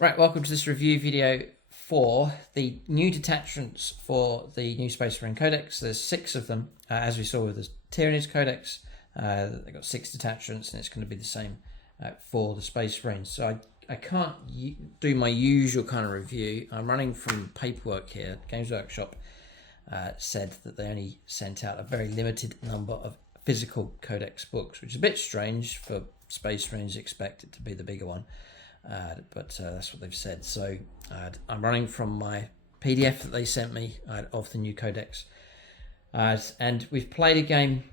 Right, welcome to this review video for the new detachments for the new Space Marine Codex. There's 6 of them, as we saw with the Tyranids Codex. They've got 6 detachments, and it's going to be the same for the Space Marines. So I can't do my usual kind of review. I'm running from paperwork here. Games Workshop said that they only sent out a very limited number of physical Codex books, which is a bit strange for Space Marines. Expect it to be the bigger one. But that's what they've said. So I'm running from my PDF that they sent me of the new Codex. And we've played a game.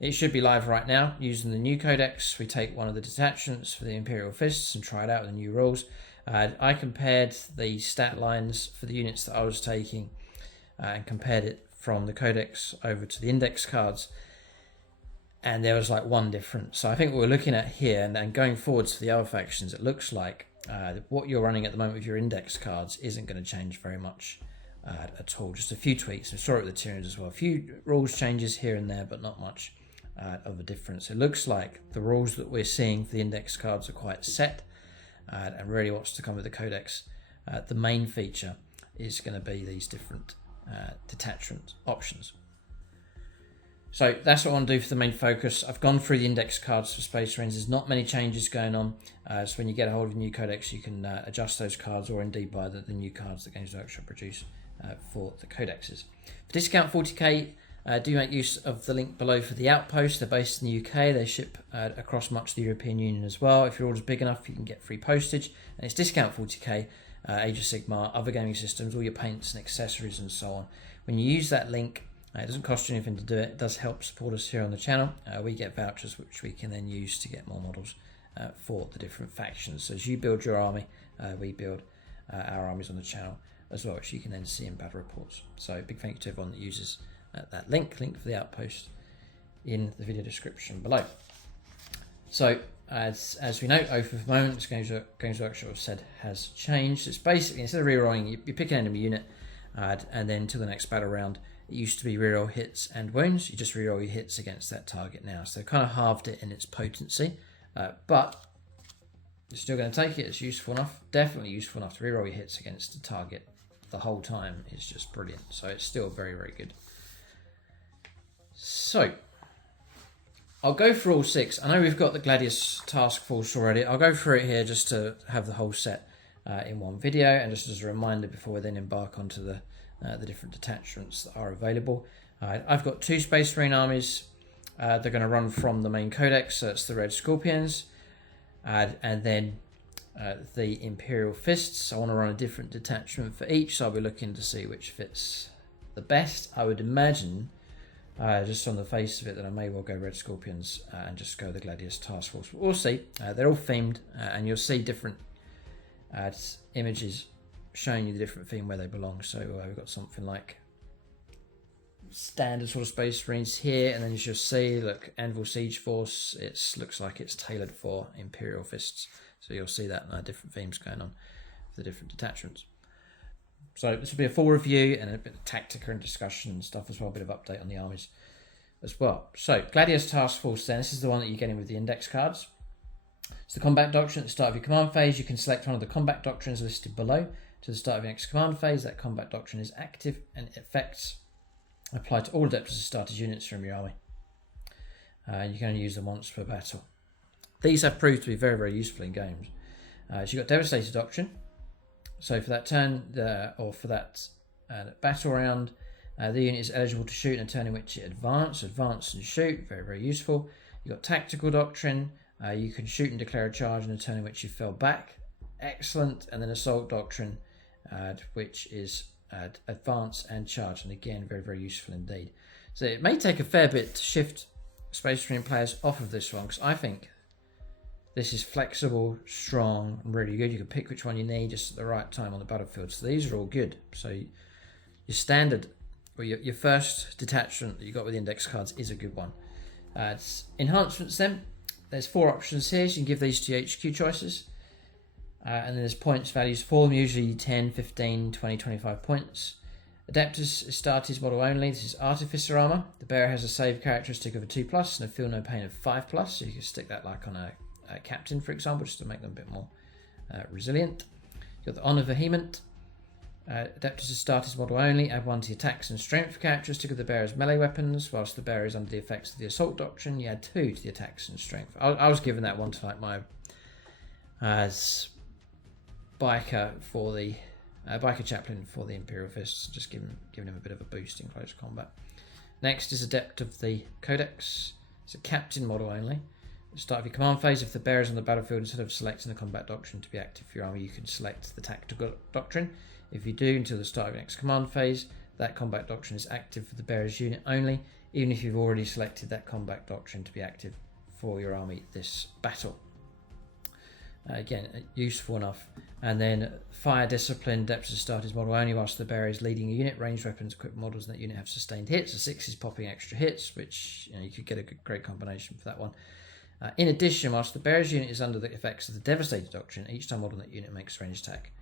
It should be live right now using the new Codex. We take one of the detachments for the Imperial Fists and try it out with the new rules. I compared the stat lines for the units that I was taking and compared it from the Codex over to the index cards. And there was like one difference. So I think what we're looking at here, and going forwards for the other factions, it looks like what you're running at the moment with your index cards isn't going to change very much at all. Just a few tweaks. We saw it with the Tyranids as well. A few rules changes here and there, but not much of a difference. It looks like the rules that we're seeing for the index cards are quite set, and really what's to come with the Codex. The main feature is going to be these different detachment options. So that's what I want to do for the main focus. I've gone through the index cards for Space Marines. There's not many changes going on. So when you get a hold of a new Codex, you can adjust those cards or indeed buy the new cards that Games Workshop produce for the Codexes. For discount 40k, do make use of the link below for the Outpost. They're based in the UK. They ship across much of the European Union as well. If your order's big enough, you can get free postage. And it's discount 40k, Age of Sigmar, other gaming systems, all your paints and accessories and so on. When you use that link, it doesn't cost you anything to do it. It does help support us here on the channel. We get vouchers which we can then use to get more models for the different factions. So as you build your army, we build our armies on the channel as well, which you can then see in battle reports. So big thank you to everyone that uses that link for the Outpost in the video description below. So as we know, Oath of Moments, Games Workshop have said has changed. It's basically, instead of rerolling, you pick an enemy unit and then to the next battle round. It used to be reroll hits and wounds. You just reroll your hits against that target now. So they kind of halved it in its potency. But you're still going to take it. It's useful enough. Definitely useful enough to reroll your hits against the target the whole time. It's just brilliant. So it's still very, very good. So I'll go through all 6. I know we've got the Gladius task force already. I'll go through it here just to have the whole set in one video. And just as a reminder before we then embark onto the different detachments that are available. I've got 2 Space Marine armies. They're going to run from the main Codex, so it's the Red Scorpions, and then the Imperial Fists. I want to run a different detachment for each, so I'll be looking to see which fits the best. I would imagine, just on the face of it, that I may well go Red Scorpions and just go the Gladius Task Force. But we'll see. They're all themed, and you'll see different images showing you the different theme where they belong. So we've got something like standard sort of Space Marines here, and then as you'll see, look, Anvil Siege Force, it looks like it's tailored for Imperial Fists. So you'll see that different themes going on for the different detachments. So this will be a full review and a bit of Tactica and discussion and stuff as well, a bit of update on the armies as well. So Gladius Task Force then, this is the one that you're getting with the index cards. It's the combat doctrine at the start of your command phase. You can select one of the combat doctrines listed below. To the start of your next command phase, that combat doctrine is active and effects apply to all adeptus Astartes units from your army. And you can only use them once per battle. These have proved to be very, very useful in games. So you've got Devastator Doctrine. So for that turn, or for that battle round, the unit is eligible to shoot in a turn in which it advance and shoot. Very, very useful. You've got Tactical Doctrine. You can shoot and declare a charge in a turn in which you fell back. Excellent. And then Assault Doctrine, which is advance and charge, and again very, very useful indeed. So it may take a fair bit to shift Space Marine players off of this one, because I think this is flexible, strong, and really good. You can pick which one you need just at the right time on the battlefield. So these are all good. So your standard, or your first detachment that you got with the index cards is a good one. It's enhancements then. There's 4 options here, so you can give these to your HQ choices. And then there's points values for them, usually 10, 15, 20, 25 points. Adeptus Astartes model only. This is Artificer Armour. The bearer has a save characteristic of a 2+, and a feel no pain of 5+. So you can stick that like on a captain, for example, just to make them a bit more resilient. You've got the Honor Vehement. Adapters to starters model only. Add 1 to the attacks and strength characteristic of the bearer's melee weapons. Whilst the bearer is under the effects of the assault doctrine, you add 2 to the attacks and strength. I was given that one to like my as biker for the biker chaplain for the Imperial Fists, just giving him a bit of a boost in close combat. Next is Adept of the Codex. It's a captain model only. At the start of your command phase, if the bearer is on the battlefield, instead of selecting the combat doctrine to be active for your army, you can select the tactical doctrine. If you do, until the start of your next command phase, that combat doctrine is active for the bearer's unit only, even if you've already selected that combat doctrine to be active for your army this battle. Again, useful enough. And then Fire Discipline, Adeptus Astartes model only, whilst the bearer is leading a unit. Ranged weapons, equipped models in that unit have sustained hits. A 6 is popping extra hits, which you could get a great combination for that one. In addition, whilst the bearer's unit is under the effects of the Devastator Doctrine, each time model in that unit makes a ranged attack,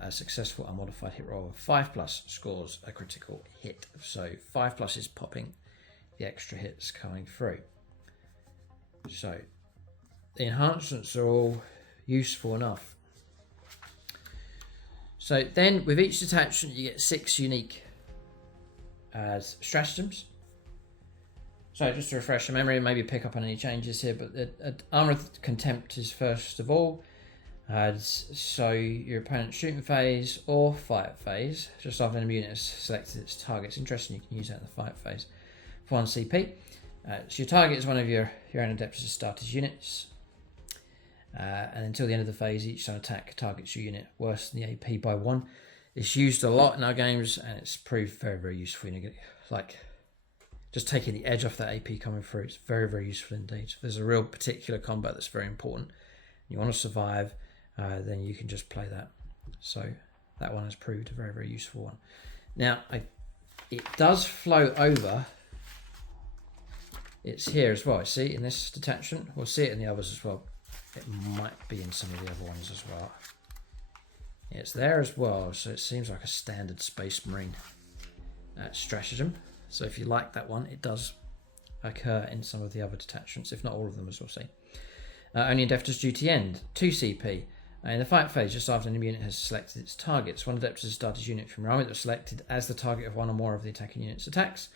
a successful unmodified hit roll of 5+ scores a critical hit. So 5+ is popping the extra hits coming through. So the enhancements are all useful enough. So then with each detachment you get 6 unique stratagems. So just to refresh your memory and maybe pick up on any changes here, but Armour of Contempt is first of all. So your opponent's shooting phase or fight phase, just after an enemy unit has selected its target. It's interesting, you can use that in the fight phase for 1 CP. So your target is one of your own Adeptus Astartes units. And until the end of the phase, each time attack targets your unit worse than the AP by 1. It's used a lot in our games, and it's proved very, very useful. Like just taking the edge off that AP coming through. It's very, very useful indeed. If there's a real particular combat that's very important, you want to survive, then you can just play that. So that one has proved a very, very useful one. Now it does flow over. It's here as well. See, in this detachment, we'll see it in the others as well. It might be in some of the other ones as well. Yeah, it's there as well, so it seems like a standard Space Marine stratagem. So if you like that one, it does occur in some of the other detachments, if not all of them, as we'll see. Only Adeptus Duty End, 2 CP. In the fight phase, just after an enemy unit has selected its targets, one Adeptus Astartes unit from your army that was selected as the target of one or more of the attacking unit's attacks.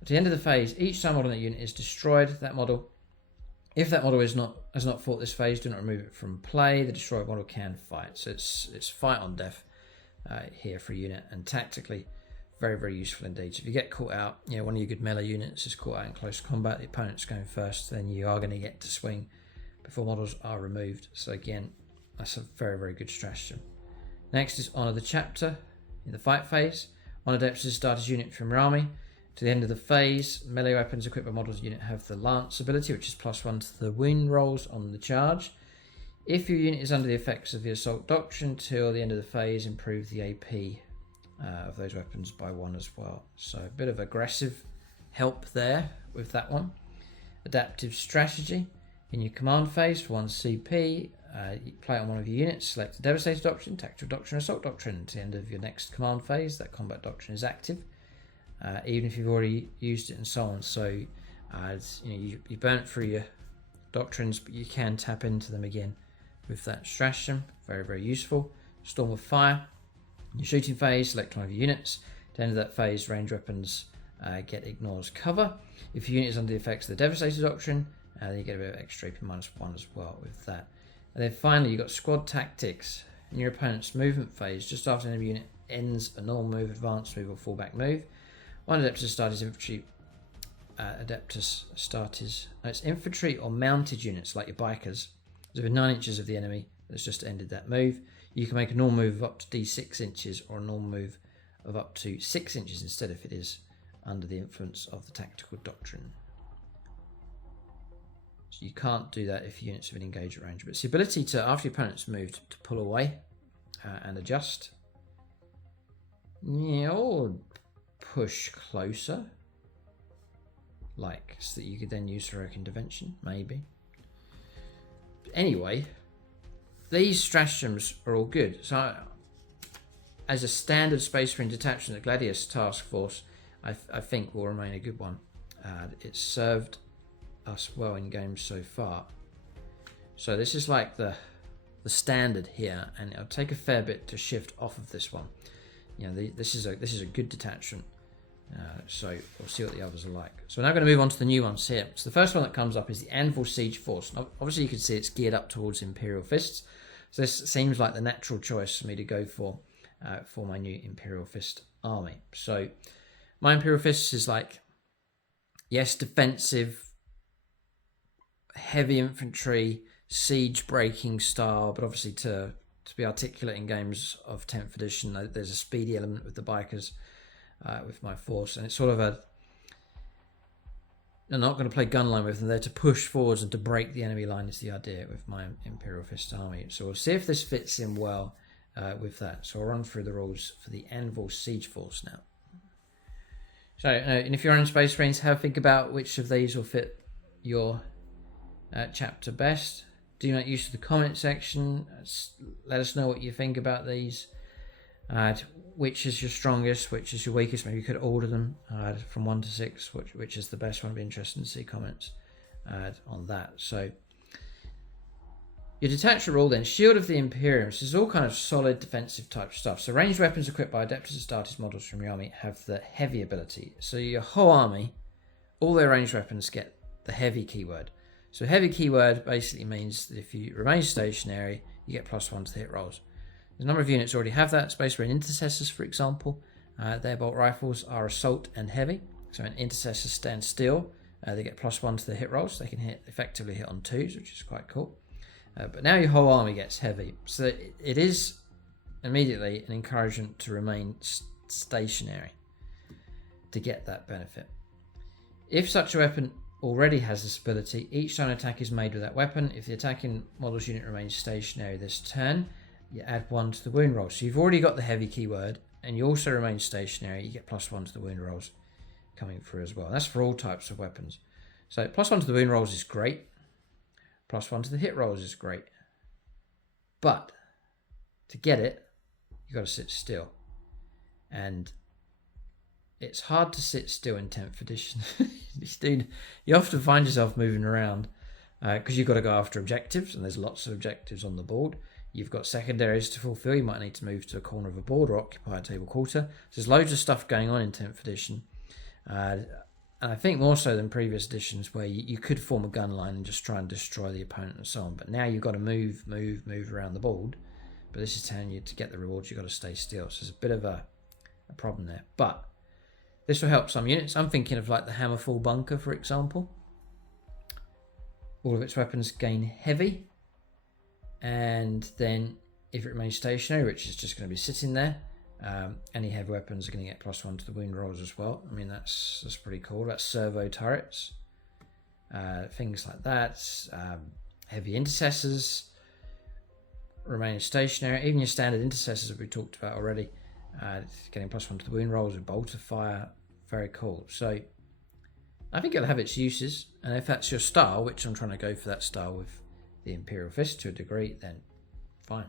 At the end of the phase, each time model in that unit is destroyed, that model. If that model has not fought this phase, do not remove it from play. The destroyed model can fight. So it's fight on death here for a unit, and tactically very, very useful indeed. So if you get caught out, one of your good melee units is caught out in close combat, the opponent's going first, then you are going to get to swing before models are removed. So again, that's a very, very good stratagem. Next is Honour the Chapter. In the fight phase, one Adeptus Astartes unit from your army. To the end of the phase, melee weapons equipped by models unit have the Lance ability, which is +1 to the wound rolls on the charge. If your unit is under the effects of the Assault Doctrine till the end of the phase, improve the AP of those weapons by 1 as well. So a bit of aggressive help there with that one. Adaptive Strategy. In your command phase for 1 CP, you play it on one of your units, select the Devastator Doctrine, Tactical Doctrine, Assault Doctrine. To the end of your next command phase, that combat doctrine is active. Even if you've already used it and so on. So you burnt through your doctrines, but you can tap into them again with that stratagem. Very, very useful. Storm of Fire. In your shooting phase, select one of your units. At the end of that phase, range weapons get ignores cover. If your unit is under the effects of the Devastator Doctrine, then you get a bit of extra AP -1 as well with that. And then finally, you've got Squad Tactics. In your opponent's movement phase, just after an enemy unit ends a normal move, advanced move, or fallback move, one Adeptus Astartes infantry, it's infantry or mounted units like your bikers. So within 9 inches of the enemy that's just ended that move, you can make a normal move of up to D6 inches or a normal move of up to 6 inches instead if it is under the influence of the Tactical Doctrine. So you can't do that if units have been engaged at range. But it's the ability to, after your opponent's moved, to pull away and adjust. Or push closer, like so that you could then use heroic intervention, maybe. But anyway, these stratagems are all good. So as a standard Space Marine detachment, the Gladius Task Force I think will remain a good one. It's served us well in games so far. So this is like the the standard here, and it'll take a fair bit to shift off of this one. You know, this is a good detachment. So we'll see what the others are like. So we're now going to move on to the new ones here. So the first one that comes up is the Anvil Siege Force. Now, obviously you can see it's geared up towards Imperial Fists. So this seems like the natural choice for me to go for my new Imperial Fist army. So my Imperial Fists is like, yes, defensive, heavy infantry, siege breaking style, but obviously to be articulate in games of 10th edition, there's a speedy element with the bikers. With my force, and it's sort of I'm not going to play gunline with them. They're to push forwards and to break the enemy line is the idea with my Imperial Fist army. So we'll see if this fits in well with that. So I'll run through the rules for the Anvil Siege Force now. So, and if you're on Space Marines, have a think about which of these will fit your chapter best. Do make use of the comment section. Let us know what you think about these. Which is your strongest, which is your weakest. Maybe you could order them from 1 to 6, which is the best one. It'd be interesting to see comments on that. So your detachment rule then, Shield of the Imperiums. This is all kind of solid defensive type stuff. So ranged weapons equipped by Adeptus Astartes models from your army have the heavy ability. So your whole army, all their ranged weapons get the heavy keyword. So heavy keyword basically means that if you remain stationary, you get +1 to the hit rolls. A number of units already have that. Space Marine Intercessors, for example, their bolt rifles are assault and heavy. So when Intercessors stand still, they get +1 to the hit rolls. They can effectively hit on 2s, which is quite cool. But now your whole army gets heavy. So it is immediately an encouragement to remain stationary to get that benefit. If such a weapon already has this ability, each time an attack is made with that weapon, if the attacking model's unit remains stationary this turn, you add 1 to the wound roll. So you've already got the heavy keyword, and you also remain stationary. You get +1 to the wound rolls coming through as well. That's for all types of weapons. So +1 to the wound rolls is great. +1 to the hit rolls is great. But to get it, you've got to sit still. And it's hard to sit still in 10th edition. You often find yourself moving around because you've got to go after objectives, and there's lots of objectives on the board. You've got secondaries to fulfill. You might need to move to a corner of a board or occupy a table quarter. So there's loads of stuff going on in 10th edition. And I think more so than previous editions where you could form a gun line and just try and destroy the opponent and so on. But now you've got to move around the board. But this is telling you to get the rewards, you've got to stay still. So there's a bit of a problem there. But this will help some units. I'm thinking of like the Hammerfall Bunker, for example. All of its weapons gain heavy. And then if it remains stationary, which is just going to be sitting there, any heavy weapons are going to get +1 to the wound rolls as well. I mean, that's pretty cool. That's servo turrets, things like that. Heavy intercessors remain stationary. Even your standard intercessors that we talked about already, getting +1 to the wound rolls with bolt of fire. Very cool. So I think it'll have its uses, and if that's your style, which I'm trying to go for that style with the Imperial Fist to a degree, then fine.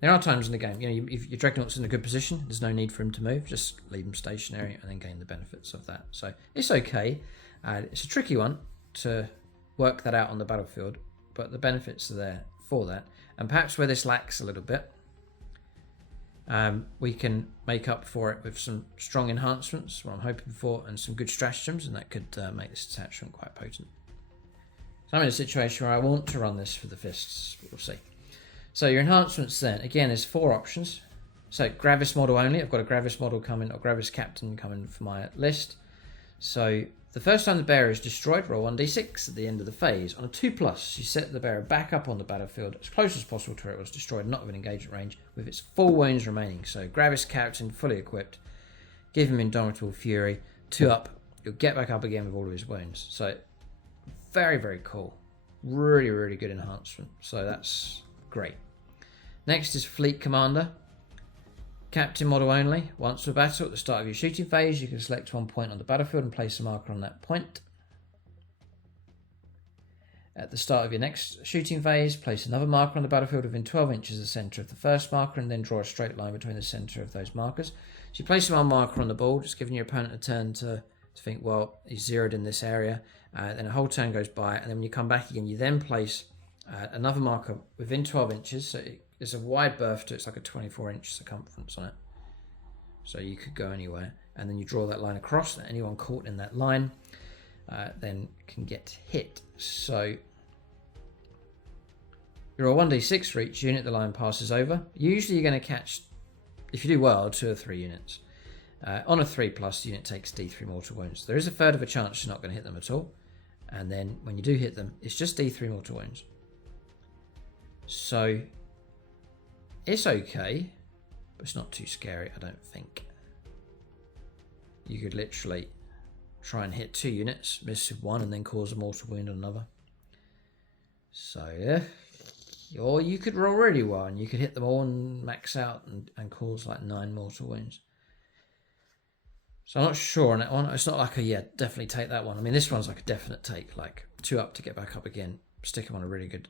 There are times in the game, if your Dreadnought's in a good position, there's no need for him to move, just leave him stationary and then gain the benefits of that. So it's okay. It's a tricky one to work that out on the battlefield, but the benefits are there for that. And perhaps where this lacks a little bit, we can make up for it with some strong enhancements, what I'm hoping for, and some good stratagems, and that could make this detachment quite potent. So I'm in a situation where I want to run this for the fists, but we'll see. So your enhancements then, again, there's 4 options. So Gravis model only, I've got a Gravis model coming, or Gravis Captain coming for my list. So the first time the bearer is destroyed, roll 1d6 at the end of the phase. On a 2+, you set the bearer back up on the battlefield as close as possible to where it was destroyed, not within engagement range, with its full wounds remaining. So Gravis Captain, fully equipped, give him Indomitable Fury, 2 up, you'll get back up again with all of his wounds. So very, very cool. Really, really good enhancement. So that's great. Next is Fleet Commander. Captain model only. Once per battle, at the start of your shooting phase, you can select 1 point on the battlefield and place a marker on that point. At the start of your next shooting phase, place another marker on the battlefield within 12 inches of the centre of the first marker, and then draw a straight line between the centre of those markers. So you place one marker on the board, just giving your opponent a turn to think, well, he's zeroed in this area. Then a whole turn goes by, and then when you come back again, you then place another marker within 12 inches. So it's a wide berth, it's like a 24-inch circumference on it. So you could go anywhere, and then you draw that line across, and anyone caught in that line then can get hit. So you roll 1d6 for each unit the line passes over. Usually you're going to catch, if you do well, 2 or 3 units. On a 3+, the unit takes d3 mortal wounds. There is a third of a chance you're not going to hit them at all. And then when you do hit them, it's just d3 mortal wounds. So it's okay, but it's not too scary, I don't think. You could literally try and hit 2 units, miss with 1, and then cause a mortal wound on another. So yeah. Or you could roll really well and you could hit them all and max out and cause like 9 mortal wounds. So I'm not sure on that one. It's not like a, definitely take that one. I mean, this one's like a definite take, like 2 up to get back up again. Stick them on a really good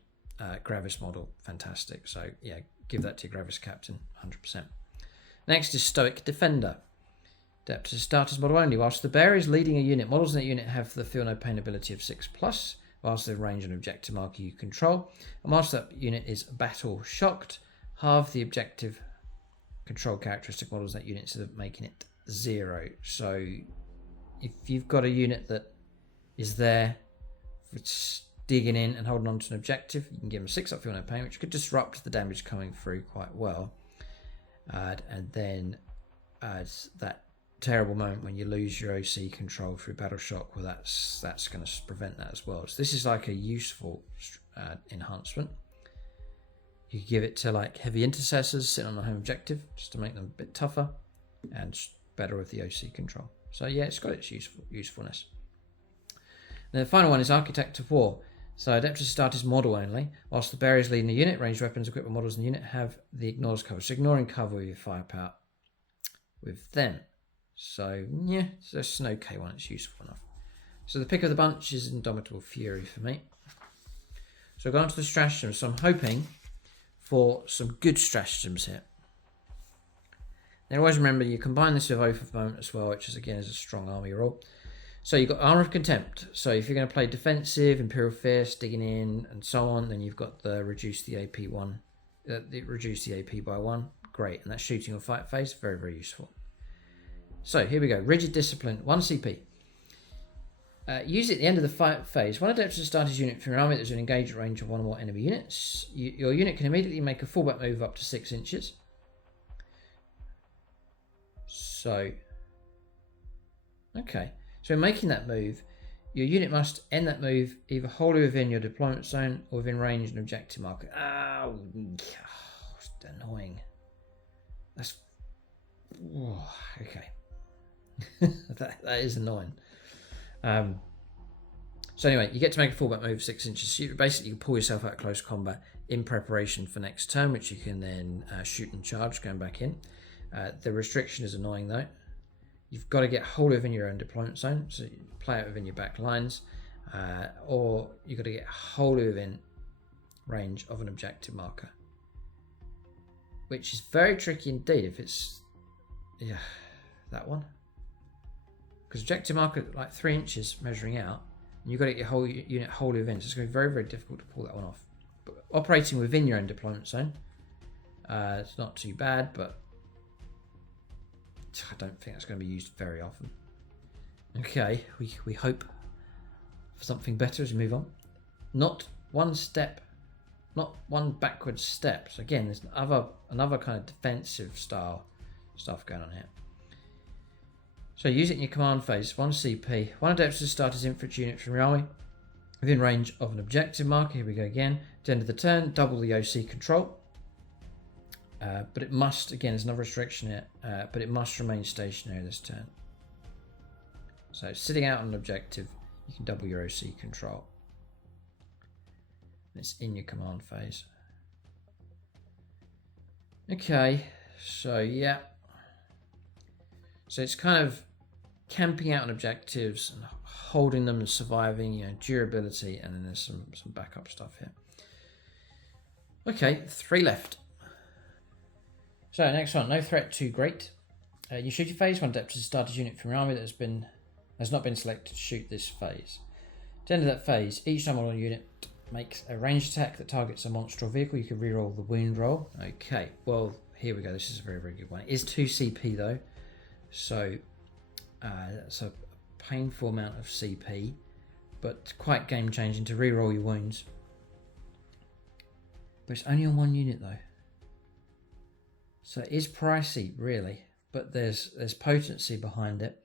Gravis model. Fantastic. So yeah, give that to your Gravis captain, 100%. Next is Stoic Defender. Adept to starters model only. Whilst the bearer is leading a unit, models in that unit have the Feel No Pain ability of 6+, whilst they range an objective marker you control. And whilst that unit is battle shocked, halve the objective control characteristic models that unit instead of making it 0. So if you've got a unit that is there for digging in and holding on to an objective, you can give them a 6 up Feel No Pain, which could disrupt the damage coming through quite well. And then that terrible moment when you lose your OC control through battle shock, well, that's going to prevent that as well. So this is like a useful enhancement. You could give it to like heavy intercessors sitting on the home objective just to make them a bit tougher and better with the OC control. So yeah, it's got its usefulness. And the final one is Architect of War. So Adeptus Astartes model only. Whilst the bearer is leading the unit, ranged weapons equipped with models in the unit have the ignores cover. So ignoring cover with your firepower with them. So yeah, it's an okay one. It's useful enough. So the pick of the bunch is Indomitable Fury for me. So go on to the stratagems. So I'm hoping for some good stratagems here. Now always remember you combine this with Oath of Moment as well, which is again is a strong army roll. So you've got Armour of Contempt. So if you're going to play defensive, Imperial Fist, digging in, and so on, then you've got the reduce the AP by 1. Great, and that's shooting or fight phase. Very, very useful. So here we go. Rigid Discipline, 1 CP. Use it at the end of the fight phase. One Adeptus Astartes unit from your army that is in engagement range of 1 or more enemy units. Your unit can immediately make a fallback move up to 6 inches. So, okay. So in making that move, your unit must end that move either wholly within your deployment zone or within range and objective marker. Oh, it's annoying. That's... Oh, okay. that is annoying. So anyway, you get to make a fallback move 6 inches. So you basically can pull yourself out of close combat in preparation for next turn, which you can then shoot and charge going back in. The restriction is annoying though. You've got to get wholly within your own deployment zone, so you play it within your back lines, or you've got to get wholly within range of an objective marker, which is very tricky indeed if it's that one, because objective marker like 3 inches measuring out, and you've got to get your whole unit wholly within, so it's going to be very, very difficult to pull that one off. But operating within your own deployment zone, it's not too bad, but I don't think that's going to be used very often. Okay, we hope for something better as we move on. Not one backward step. So again, there's another kind of defensive style stuff going on here. So use it in your command phase. 1 CP. 1 Adeptus Astartes infantry unit from your army within range of an objective marker. Here we go again. At the end of the turn, double the OC control. But it must, again, there's another restriction here, but it must remain stationary this turn. So sitting out on an objective, you can double your OC control. And it's in your command phase. Okay, so yeah. So it's kind of camping out on objectives and holding them and surviving, durability, and then there's some backup stuff here. Okay, 3 left. So next one, no threat too great. You shoot your phase. 1 Adeptus Astartes unit from your army that has not been selected to shoot this phase. At the end of that phase, each non-model unit makes a ranged attack that targets a monster or vehicle. You can reroll the wound roll. Okay, well, here we go. This is a very, very good one. It is 2 CP though, so that's a painful amount of CP, but quite game changing to reroll your wounds. But it's only on 1 unit though, so it is pricey, really. But there's potency behind it,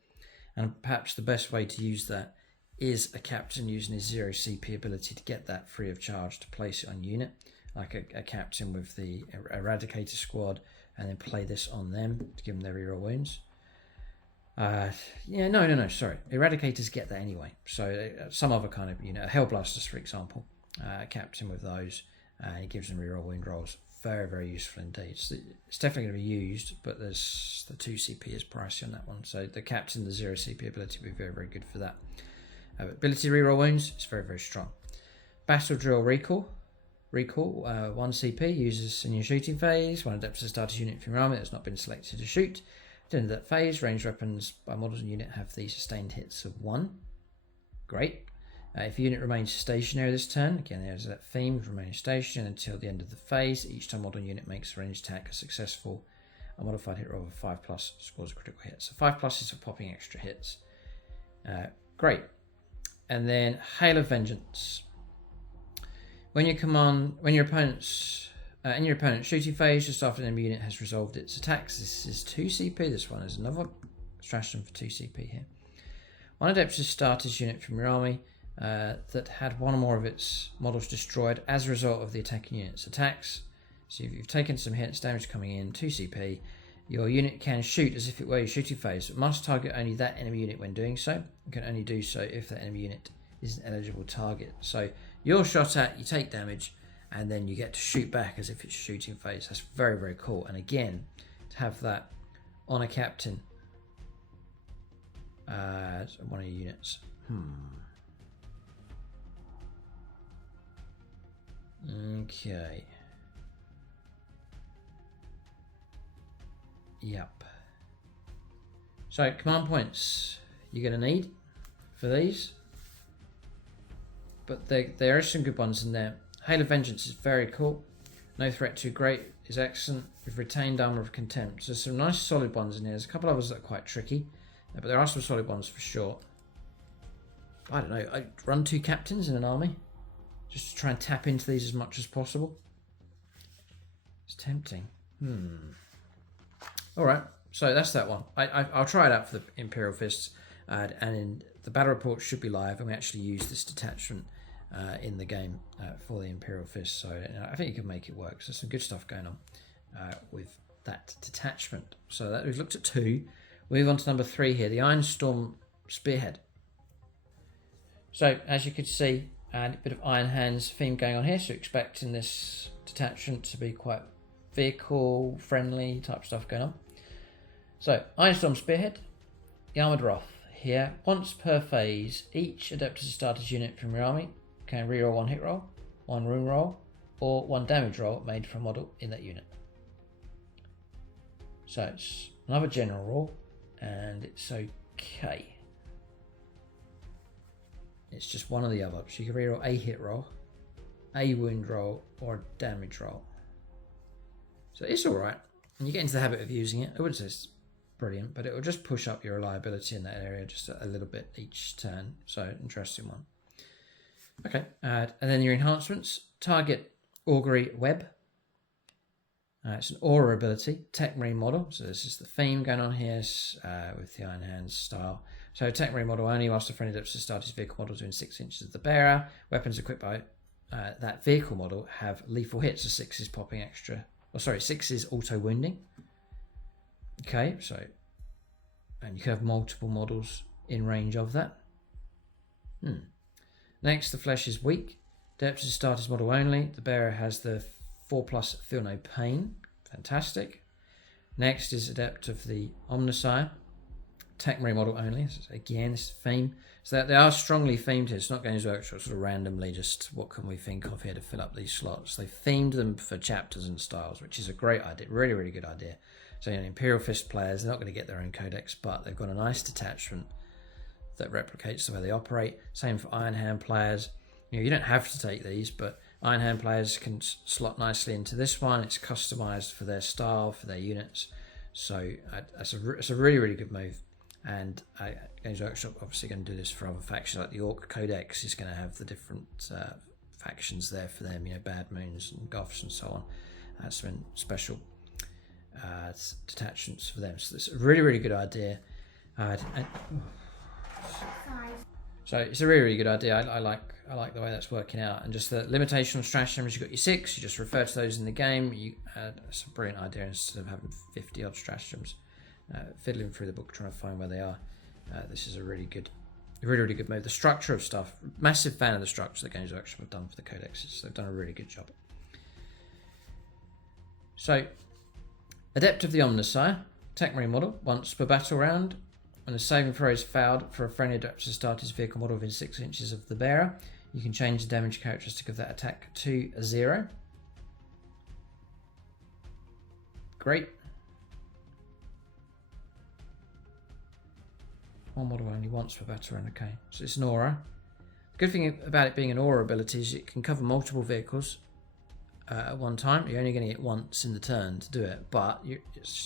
and perhaps the best way to use that is a captain using his 0 CP ability to get that free of charge to place it on unit, like a captain with the Eradicator squad, and then play this on them to give them their reroll wounds. Sorry. Eradicators get that anyway. So some other kind of unit, Hellblasters for example, a captain with those, it gives them reroll wound rolls. Very, very useful indeed. So it's definitely going to be used, but there's the 2 CP is pricey on that one. So the captain, the 0 CP ability will be very, very good for that. Ability to reroll wounds, it's very, very strong. Battle Drill Recall. 1 CP, uses in your shooting phase. 1 Adeptus Astartes unit from your army that's not been selected to shoot. At the end of that phase, ranged weapons by models and unit have the sustained hits of 1. Great. If a unit remains stationary this turn, again there's that theme of remaining stationary until the end of the phase. Each time model unit makes a ranged attack, a modified hit roll of 5+, scores a critical hit. So 5+ is for popping extra hits. Great. And then Hail of Vengeance. When your opponent's in your opponent's shooting phase, just after an enemy unit has resolved its attacks, this is 2 CP. This one is another stratagem for 2 CP here. 1 Adeptus Astartes unit from your army that had 1 or more of its models destroyed as a result of the attacking unit's attacks. So if you've taken some hits, damage coming in, 2 CP, your unit can shoot as if it were your shooting phase, but must target only that enemy unit when doing so. You can only do so if that enemy unit is an eligible target. So you're shot at, you take damage, and then you get to shoot back as if it's shooting phase. That's very, very cool. And again, to have that on a captain, one of your units. Okay. Yep. So command points you're going to need for these, but there are some good ones in there. Hail of Vengeance is very cool. No Threat Too Great is excellent. We've retained Armour of Contempt. So there's some nice solid ones in here. There's a couple of others that are quite tricky, but there are some solid ones for sure. I don't know. I run 2 captains in an army just to try and tap into these as much as possible. It's tempting. Alright, so that's that one. I'll try it out for the Imperial Fists, and in the battle report should be live, and we actually use this detachment in the game for the Imperial Fist, so I think you can make it work. So there's some good stuff going on with that detachment. So that we've looked at 2. We'll move on to number 3 here, the Iron Spearhead. So as you can see, a bit of Iron Hands theme going on here, so expecting this detachment to be quite vehicle friendly type stuff going on. So Iron Spearhead, the Armoured Wrath here. Once per phase, each Adeptus Astartes unit from your army can reroll 1 hit roll, 1 wound roll, or 1 damage roll made from a model in that unit. So it's another general roll, and it's okay. It's just one or the other. So you can reroll a hit roll, a wound roll, or a damage roll. So it's alright, and you get into the habit of using it. I wouldn't say it's brilliant, but it will just push up your reliability in that area just a little bit each turn. So interesting one. Okay, and then your enhancements. Target Augury Web. It's an aura ability, Tech Marine model. So this is the theme going on here with the Iron Hands style. So Tech Marine model only whilst a friendly Adeptus Astartes vehicle model within 6 inches of the bearer. Weapons equipped by that vehicle model have lethal hits. So 6 is popping extra. 6 is auto wounding. Okay, so, and you can have multiple models in range of that. Next, the flesh is weak. Adeptus Astartes model only. The bearer has the 4+ Feel No Pain. Fantastic. Next is Adept of the Omnissiah. Tech Marine model only. So again, this is theme. So they are strongly themed here. It's not Games Workshop sort of randomly just what can we think of here to fill up these slots. They themed them for chapters and styles, which is a great idea. Really, really good idea. So Imperial Fist players, they're not going to get their own codex, but they've got a nice detachment that replicates the way they operate. Same for Iron Hand players. You don't have to take these, but Iron Hand players can slot nicely into this one. It's customized for their style, for their units. So it's a really, really good move. And Games Workshop obviously going to do this for other factions, like the Orc Codex is going to have the different factions there for them, Bad Moons and Goths and so on. Some special detachments for them. So it's a really, really good idea. So it's a really, really good idea. I like the way that's working out. And just the limitation on stratagems, you've got your 6, you just refer to those in the game. It's a brilliant idea instead of having 50 odd stratagems. Fiddling through the book trying to find where they are. This is a really, really good move. The structure of stuff, massive fan of the structure that Games Workshop have done for the codexes. They've done a really good job. So, Adept of the Omnissiah, Tech Marine model, once per battle round. When a saving throw is failed for a friendly Adept to start his vehicle model within 6 inches of the bearer, you can change the damage characteristic of that attack to 0. Great. One model only once per battle round, okay. So it's an aura. The good thing about it being an aura ability is it can cover multiple vehicles at one time. You're only going to get once in the turn to do it, but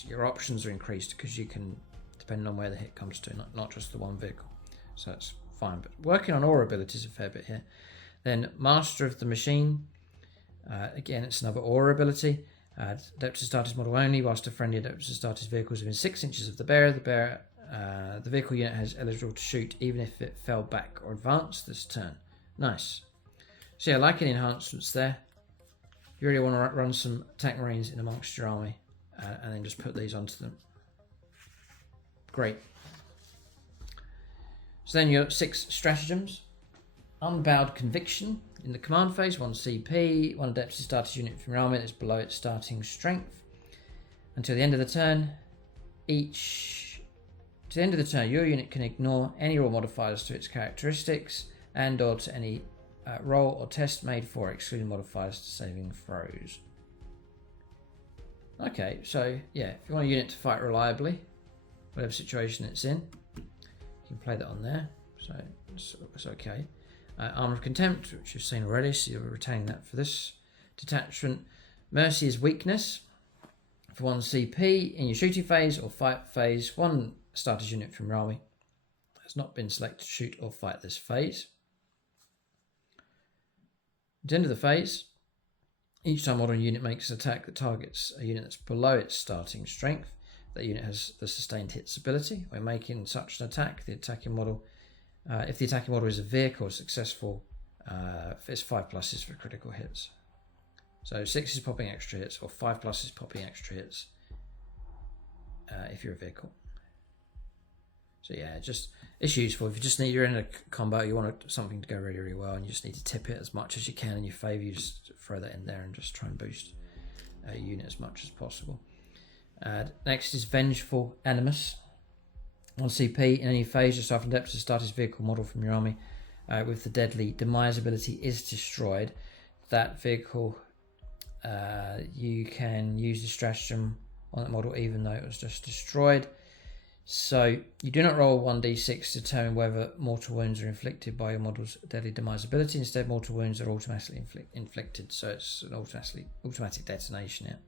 your options are increased because you can, depending on where the hit comes to, not just the one vehicle. So that's fine. But working on aura abilities a fair bit here. Then Master of the Machine. Again, it's another aura ability. Adept to start his model only, whilst a friendly Adept to start his vehicles within 6 inches of the bearer. The vehicle unit has eligible to shoot even if it fell back or advanced this turn. Nice. So yeah, liking enhancements there. You really want to run some Tech Marines in amongst your army and then just put these onto them. Great. So then you've got 6 stratagems. Unbowed Conviction. In the command phase, 1 CP, 1 Adept to start his unit from your army that's below its starting strength. Until the end of the turn, to the end of the turn, your unit can ignore any roll modifiers to its characteristics and or to any roll or test made for it, excluding modifiers to saving throws. Okay, so yeah, if you want a unit to fight reliably, whatever situation it's in, you can play that on there, so it's okay. Armour of Contempt, which you've seen already, so you're retaining that for this detachment. Mercy is weakness. For 1 CP, in your shooting phase or fight phase, 1 starter's unit from your army has not been selected to shoot or fight this phase. At the end of the phase, each time model unit makes an attack that targets a unit that's below its starting strength, that unit has the sustained hits ability. When making such an attack, the attacking model, if the attacking model is a vehicle, successful, it's 5+ for critical hits. So 6 is popping extra hits, or 5+ is popping extra hits if you're a vehicle. So yeah, it's useful. If you're in a combat, you want something to go really, really well, and you just need to tip it as much as you can in your favour. You just throw that in there and just try and boost a unit as much as possible. Next is Vengeful Animus. 1 CP, in any phase, just after an Adept to start his vehicle model from your army with the deadly demise ability is destroyed. That vehicle, you can use the stratagem on that model even though it was just destroyed. So you do not roll 1d6 to determine whether mortal wounds are inflicted by your model's deadly demise ability. Instead, mortal wounds are automatically inflicted. So it's an automatic detonation here.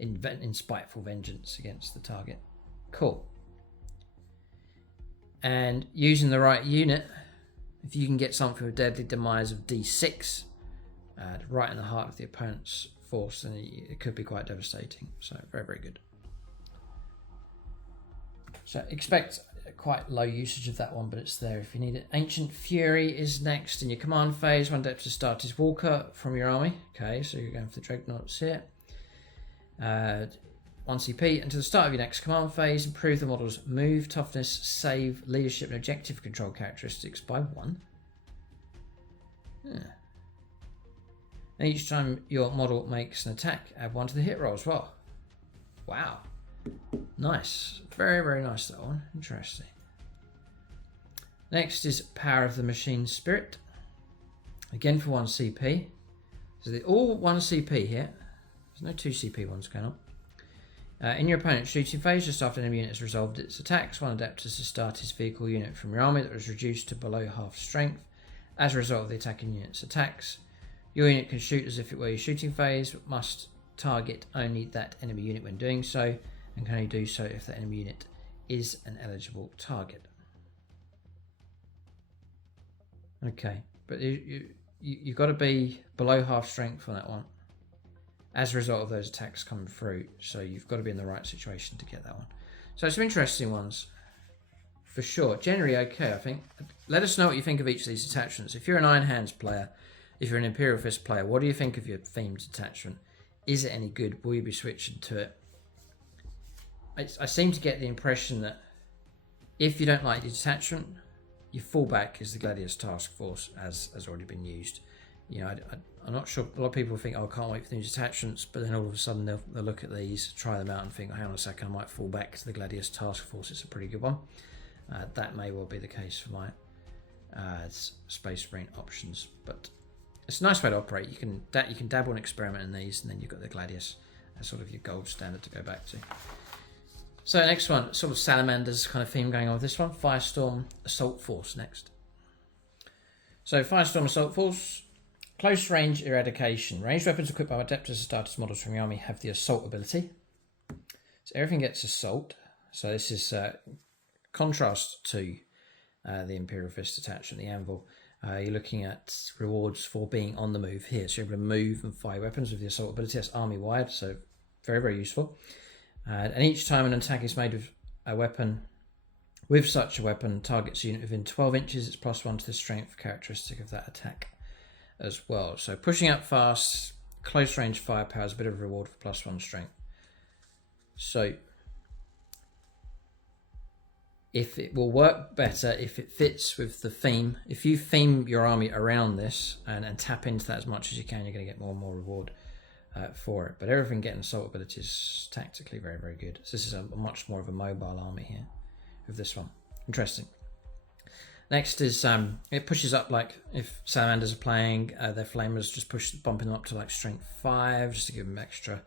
In spiteful vengeance against the target. Cool. And using the right unit, if you can get something with deadly demise of d6 right in the heart of the opponent's force, then it could be quite devastating. So very, very good. So expect quite low usage of that one, but it's there if you need it. Ancient Fury is next in your command phase. 1 Adept to start his Walker from your army. Okay, so you're going for the Dreadnoughts here. 1 CP until the start of your next command phase. Improve the model's move, toughness, save, leadership, and objective control characteristics by 1. Yeah. And each time your model makes an attack, add 1 to the hit roll as well. Wow. Nice. Very, very nice, that one. Interesting. Next is Power of the Machine Spirit. Again for 1 CP. So they're all 1 CP here. There's no 2 CP ones going on. In your opponent's shooting phase, just after an enemy unit has resolved its attacks, 1 Adept is to start his vehicle unit from your army that was reduced to below half strength. As a result of the attacking unit's attacks, your unit can shoot as if it were your shooting phase, but must target only that enemy unit when doing so, and can only do so if that enemy unit is an eligible target. Okay, but you've got to be below half strength on that one as a result of those attacks coming through, so you've got to be in the right situation to get that one. So some interesting ones for sure. Generally okay, I think. Let us know what you think of each of these detachments. If you're an Iron Hands player, if you're an Imperial Fist player, what do you think of your themed detachment? Is it any good? Will you be switching to it? I seem to get the impression that if you don't like your detachment, your fallback is the Gladius Task Force, as has already been used. You know, I'm not sure. A lot of people think, oh, I can't wait for these detachments, but then all of a sudden they'll look at these, try them out, and think, oh, hang on a second, I might fall back to the Gladius Task Force. It's a pretty good one. That may well be the case for my Space Marine options, but it's a nice way to operate. You can dabble and experiment in these, and then you've got the Gladius as sort of your gold standard to go back to. So next one, sort of Salamanders kind of theme going on with this one. Firestorm Assault Force next. So Firestorm Assault Force, close range eradication. Ranged weapons equipped by Adeptus Astartes models from the army have the assault ability. So everything gets assault. So this is contrast to the Imperial Fist attachment, the Anvil. You're looking at rewards for being on the move here. So you're able to move and fire weapons with the assault ability. That's army wide, so very, very useful. And each time an attack is made with a weapon, with such a weapon, targets a unit within 12 inches, it's +1 to the strength characteristic of that attack as well. So pushing up fast, close range firepower is a bit of a reward for +1 strength. So if it will work better, if it fits with the theme, if you theme your army around this and tap into that as much as you can, you're going to get more and more reward for it. But everything getting assault ability is tactically very, very good. So this is a much more of a mobile army here with this one. Interesting. Next is it pushes up, like if Salamanders are playing, their Flamers just bumping them up to like strength 5 just to give them extra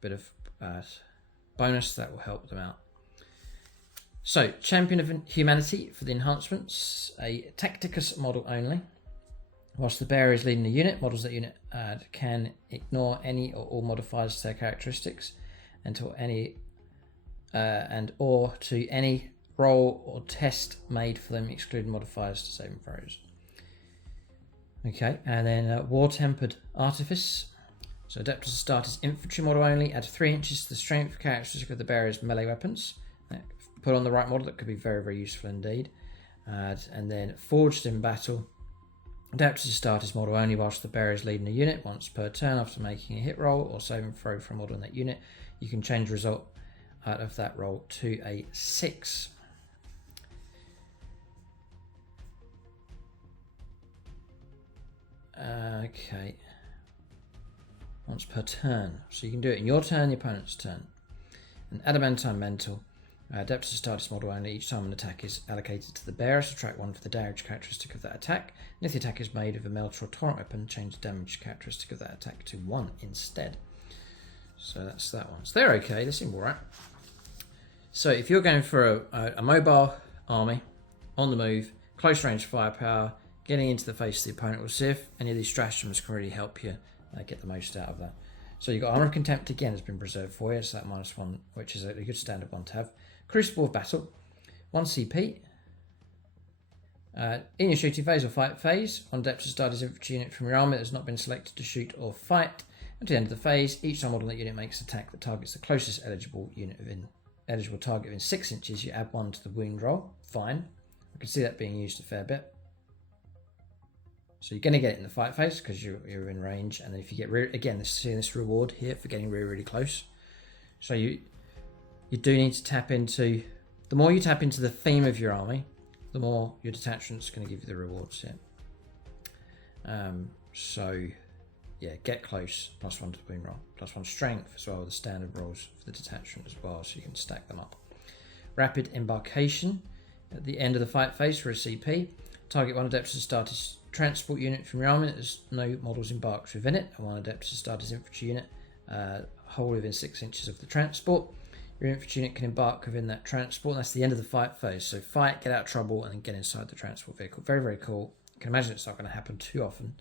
bit of bonus that will help them out. So, Champion of Humanity for the enhancements, a Tacticus model only. Whilst the bearer is leading the unit, models that unit can ignore any or all modifiers to their characteristics or to any roll or test made for them, excluding modifiers to saving throws. Okay, and then War-Tempered Artifice. So, Adeptus Astartes infantry model only, add 3 inches to the strength characteristic of the bearer's melee weapons. Put on the right model, that could be very, very useful indeed. And then Forged in Battle. Adapted to Astartes model only whilst the bearer is leading a unit. Once per turn after making a hit roll or saving throw for a model in that unit, you can change the result out of that roll to a 6. Okay. Once per turn. So you can do it in your turn, your opponent's turn. And Adamantine Mental. Adeptus Astartes model only. Each time an attack is allocated to the bearer, subtract 1 for the damage characteristic of that attack. And if the attack is made with a melter or torrent weapon, change the damage characteristic of that attack to 1 instead. So that's that one. So they're okay. They seem alright. So if you're going for a mobile army, on the move, close range firepower, getting into the face of the opponent, we'll see if any of these stratagems can really help you get the most out of that. So you've got Armour of Contempt again has been preserved for you, so that -1, which is a good standard one to have. Crucible of Battle, 1 CP. In your shooting phase or fight phase, on Adeptus Astartes infantry unit from your army that has not been selected to shoot or fight, until the end of the phase, each time model that unit makes an attack that targets the closest eligible target within 6 inches, you add 1 to the wound roll. Fine. I can see that being used a fair bit. So you're going to get it in the fight phase because you're in range, and then if you get again, seeing this reward here for getting really, really close. So you do need to tap into, the more you tap into the theme of your army, the more your detachment's going to give you the rewards here. So yeah, get close, +1 to the wound roll, +1 strength as well, the standard rolls for the detachment as well, so you can stack them up. Rapid Embarkation at the end of the fight phase for a CP. Target 1 Adeptus Astartes transport unit from your army that has no models embarked within it, and 1 Adeptus Astartes infantry unit whole within 6 inches of the transport. Your infantry unit can embark within that transport, and that's the end of the fight phase. So fight, get out of trouble, and then get inside the transport vehicle. Very, very cool. can imagine it's not going to happen too often,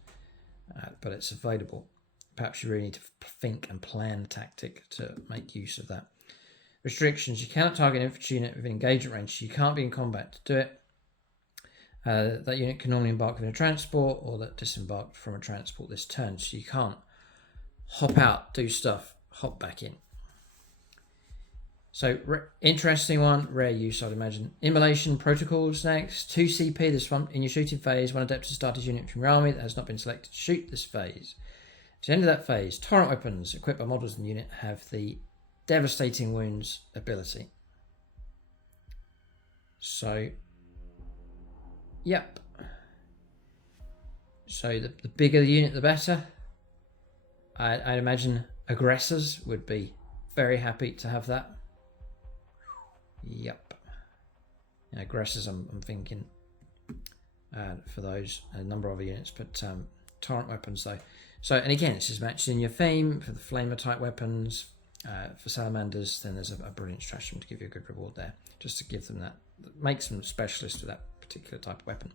but it's available. Perhaps you really need to think and plan a tactic to make use of that. Restrictions: you cannot target an infantry unit within engagement range. You can't be in combat to do it. That unit can normally embark in a transport or that disembarked from a transport this turn. So you can't hop out, do stuff, hop back in. So interesting one, rare use I'd imagine. Immolation protocols next. 2 CP this one. In your shooting phase, one Adeptus Astartes unit from your army that has not been selected to shoot this phase. At the end of that phase, torrent weapons equipped by models in the unit have the devastating wounds ability. So, yep. So the bigger the unit, the better. I'd imagine aggressors would be very happy to have that. Yep. Yeah, aggressors, I'm thinking for those, a number of other units, but torrent weapons though. So, and again, this is matched in your theme for the flamer type weapons. For salamanders, then there's a brilliant stratagem to give you a good reward there, just to give them that makes them specialists with that particular type of weapon.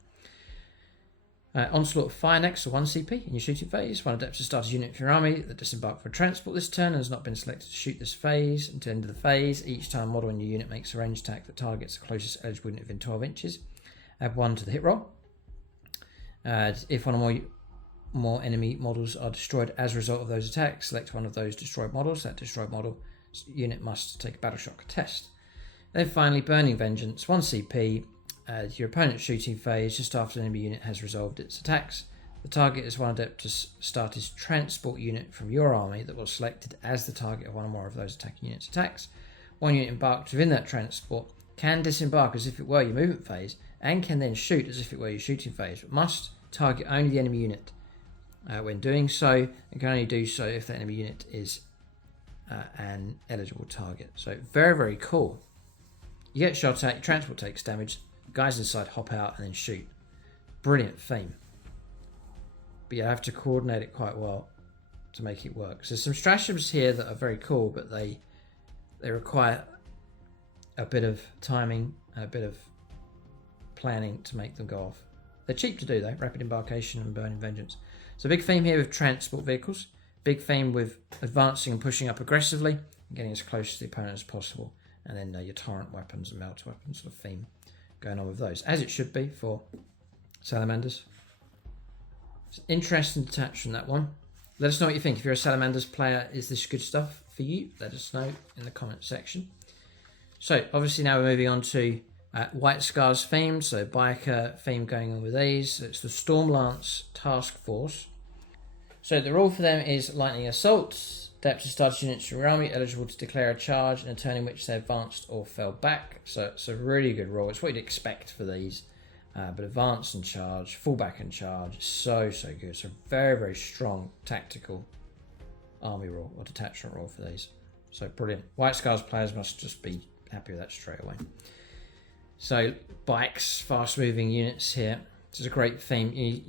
Onslaught of Fire next, so 1 CP in your shooting phase. One Adeptus Astartes unit from your army that disembarked for a transport this turn and has not been selected to shoot this phase. Until the end of the phase, each time model in your unit makes a ranged attack that targets the closest eligible unit within 12 inches. Add 1 to the hit roll. If one or more enemy models are destroyed as a result of those attacks, select one of those destroyed models. That destroyed model unit must take a battle shock test. Then finally, Burning Vengeance, 1 CP. Your opponent's shooting phase, just after an enemy unit has resolved its attacks. The target is one Adeptus Astartes transport unit from your army that was selected as the target of one or more of those attacking units' attacks. One unit embarked within that transport can disembark as if it were your movement phase and can then shoot as if it were your shooting phase, but must target only the enemy unit when doing so, and can only do so if the enemy unit is an eligible target. So very, very cool. You get shot at, your transport takes damage, guys inside hop out and then shoot. Brilliant theme. But you have to coordinate it quite well to make it work. So there's some stratagems here that are very cool, but they require a bit of timing, a bit of planning to make them go off. They're cheap to do though, Rapid Embarkation and Burning Vengeance. So big theme here with transport vehicles, big theme with advancing and pushing up aggressively and getting as close to the opponent as possible, and then your torrent weapons and melt weapons sort of theme going on with those, as it should be for salamanders. It's an interesting detachment, that one. Let us know what you think. If you're a salamanders player, is this good stuff for you? Let us know in the comment section. So obviously now we're moving on to White Scars theme, so biker theme going on with these. So it's the Stormlance Task Force. So the rule for them is Lightning Assault. Adeptus Astartes units from your army eligible to declare a charge in a turn in which they advanced or fell back. So it's a really good rule. It's what you'd expect for these. But advance and charge, fall back and charge, so good. So very, very strong tactical army rule or detachment rule for these. So brilliant. White Scars players must just be happy with that straight away. So bikes, fast moving units here. This is a great theme.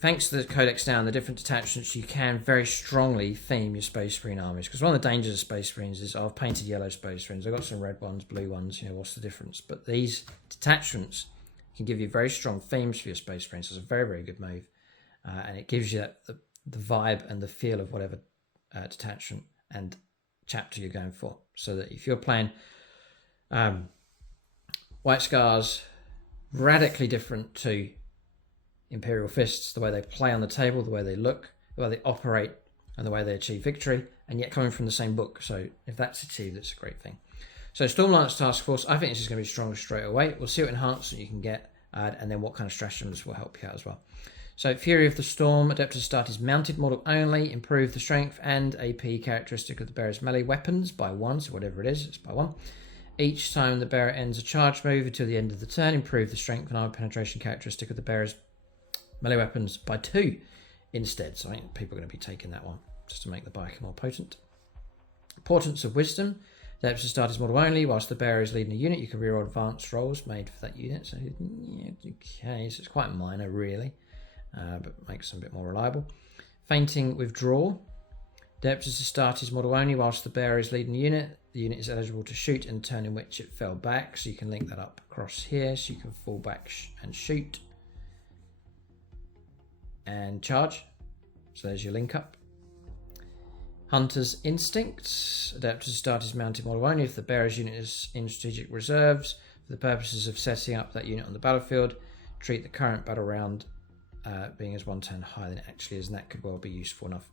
Thanks to the Codex down, the different detachments, you can very strongly theme your Space Marine armies. Because one of the dangers of Space Marines is I've painted yellow Space Marines. I've got some red ones, blue ones, what's the difference? But these detachments can give you very strong themes for your Space Marines. So it's a very, very good move. And it gives you the vibe and the feel of whatever detachment and chapter you're going for. So that if you're playing White Scars, radically different to Imperial Fists, the way they play on the table, the way they look, the way they operate, and the way they achieve victory, and yet coming from the same book. So if that's achieved, it's a great thing. So Stormlance Task Force, I think this is going to be stronger straight away. We'll see what enhancement you can get, and then what kind of stratagems will help you out as well. So Fury of the Storm, Adeptus Astartes mounted model only, improve the strength and AP characteristic of the bearer's melee weapons by 1, so whatever it is, it's by 1. Each time the bearer ends a charge move until the end of the turn, improve the strength and armor penetration characteristic of the bearer's melee weapons by 2 instead. So I think people are going to be taking that one just to make the biker more potent. Portents of Wisdom. The Adeptus Astartes model only. Whilst the bearer is leading a unit, you can reroll advanced rolls made for that unit. So yeah, okay, so it's quite minor really, but makes them a bit more reliable. Fainting Withdrawal. The Adeptus Astartes model only. Whilst the bearer is leading a unit, the unit is eligible to shoot in the turn in which it fell back. So you can link that up across here. So you can fall back and shoot. and charge. So there's your link up. Hunter's Instincts. Adapted to start is mounted model only if the bearer's unit is in strategic reserves. For the purposes of setting up that unit on the battlefield, treat the current battle round being as 1 turn higher than it actually is, and that could well be useful enough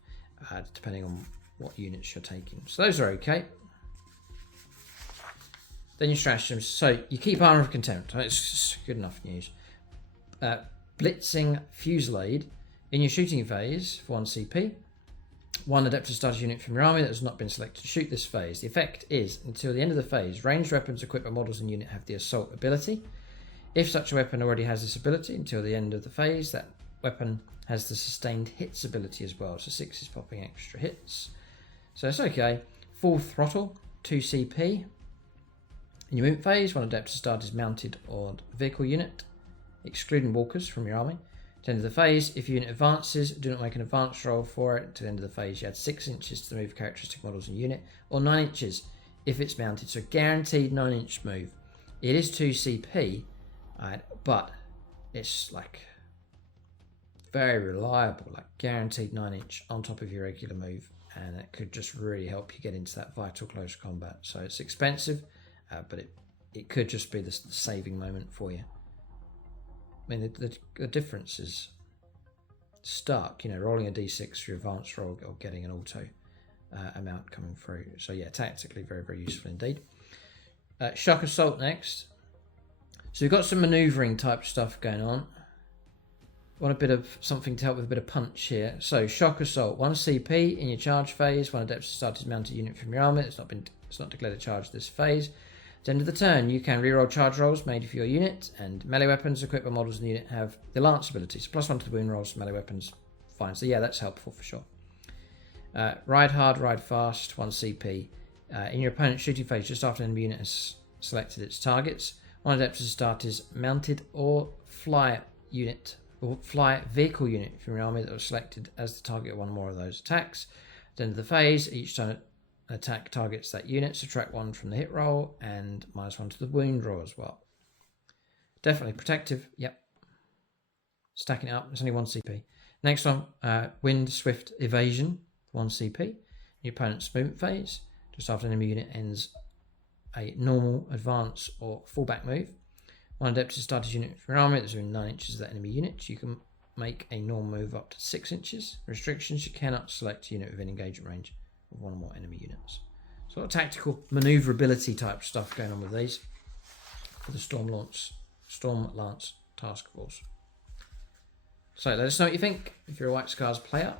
depending on what units you're taking. So those are okay. Then your stratagems. So you keep Armour of Contempt. It's good enough news. Blitzing Fusade. In your shooting phase, for 1 CP, 1 Adeptus starter unit from your army that has not been selected to shoot this phase. The effect is, until the end of the phase, ranged weapons equipped by models and unit have the assault ability. If such a weapon already has this ability, until the end of the phase, that weapon has the sustained hits ability as well. So 6 is popping extra hits. So it's okay. Full Throttle, 2 CP. In your movement phase, 1 Adeptus start is mounted on vehicle unit, excluding walkers from your army. At the end of the phase, if your unit advances, do not make an advance roll for it. To the end of the phase, you add 6 inches to the move characteristic models and unit, or 9 inches if it's mounted. So guaranteed 9-inch move. It is 2 CP, but it's like very reliable, like guaranteed 9-inch on top of your regular move, and it could just really help you get into that vital close combat. So it's expensive, but it could just be the saving moment for you. I mean, the difference is stark, you know, rolling a d6 for your advanced roll or getting an auto amount coming through. So yeah, tactically very, very useful indeed. Shock Assault next. So we've got some manoeuvring type stuff going on. Want a bit of something to help with a bit of punch here. So Shock Assault, 1 CP in your charge phase. 1 Adeptus started mounted unit from your army. It's not declared a charge this phase. At the end of the turn, you can reroll charge rolls made for your unit, and melee weapons equipped by models in the unit have the lance ability. So +1 to the wound rolls, melee weapons, fine. So yeah, that's helpful for sure. Ride Hard, Ride Fast, 1 CP. In your opponent's shooting phase, just after an enemy unit has selected its targets, 1 Adeptus starters mounted or fly unit or fly vehicle unit from your army that was selected as the target of 1 or more of those attacks. At the end of the phase, each time an attack targets that unit, subtract 1 from the hit roll and -1 to the wound roll as well. Definitely protective, yep. Stacking it up, it's only 1 CP. Next one, Wind Swift Evasion, 1 CP. Your opponent's movement phase, just after an enemy unit ends a normal, advance, or fallback move. 1 Adeptus starters unit from your army that's within 9 inches of that enemy unit. You can make a normal move up to 6 inches. Restrictions, you cannot select a unit within engagement range of 1 or more enemy units. So a lot of tactical manoeuvrability type stuff going on with these for the Storm Lance task force. So let us know what you think if you're a White Scars player.